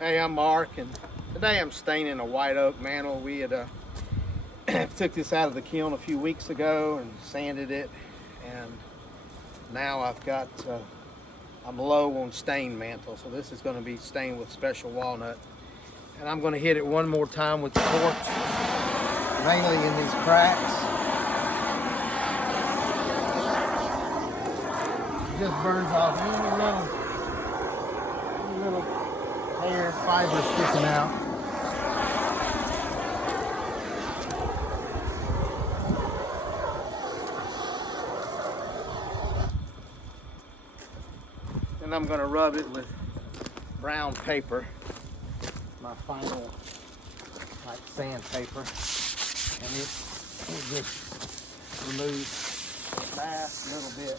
Hey, I'm Mark, and today I'm staining a white oak mantle. We had took this out of the kiln a few weeks ago and sanded it, and now I'm low on stain mantle, so this is going to be stained with special walnut. And I'm going to hit it one more time with the torch, mainly in these cracks. It just burns off any little hair fiber sticking out. And I'm going to rub it with brown paper, my final like sandpaper, and it just removes the last little bit.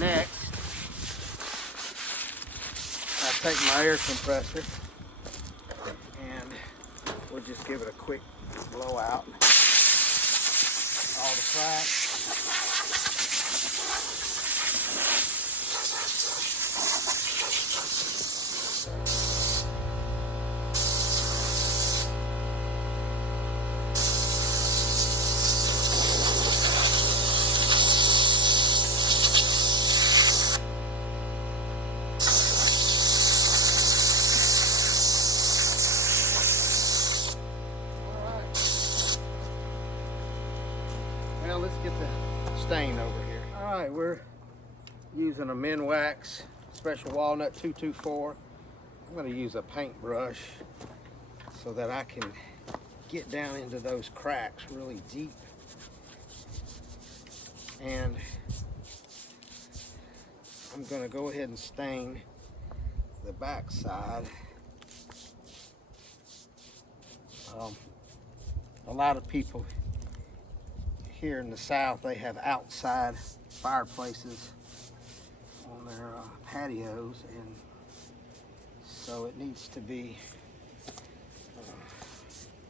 Next, I take my air compressor and we'll just give it a quick blowout. All the cracks. Well, let's get the stain over here. All right, we're using a Minwax Special Walnut 224. I'm going to use a paintbrush so that I can get down into those cracks really deep. And I'm going to go ahead and stain the back side. A lot of people here in the South, they have outside fireplaces on their patios, and so it needs to be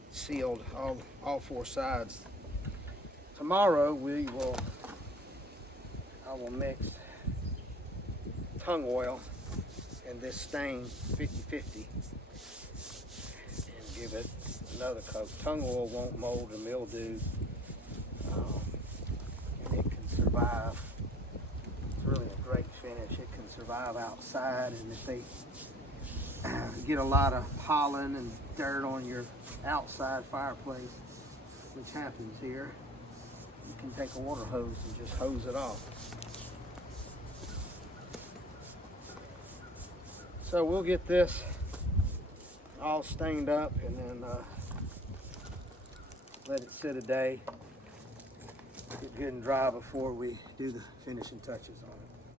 sealed all four sides. Tomorrow I will mix tung oil and this stain 50-50 and give it another coat. Tung oil won't mold or mildew, and it can survive. It's really a great finish. It can survive outside, and if they get a lot of pollen and dirt on your outside fireplace, which happens here, you can take a water hose and just hose it off. So we'll get this all stained up and then let it sit a day, get good and dry before we do the finishing touches on it.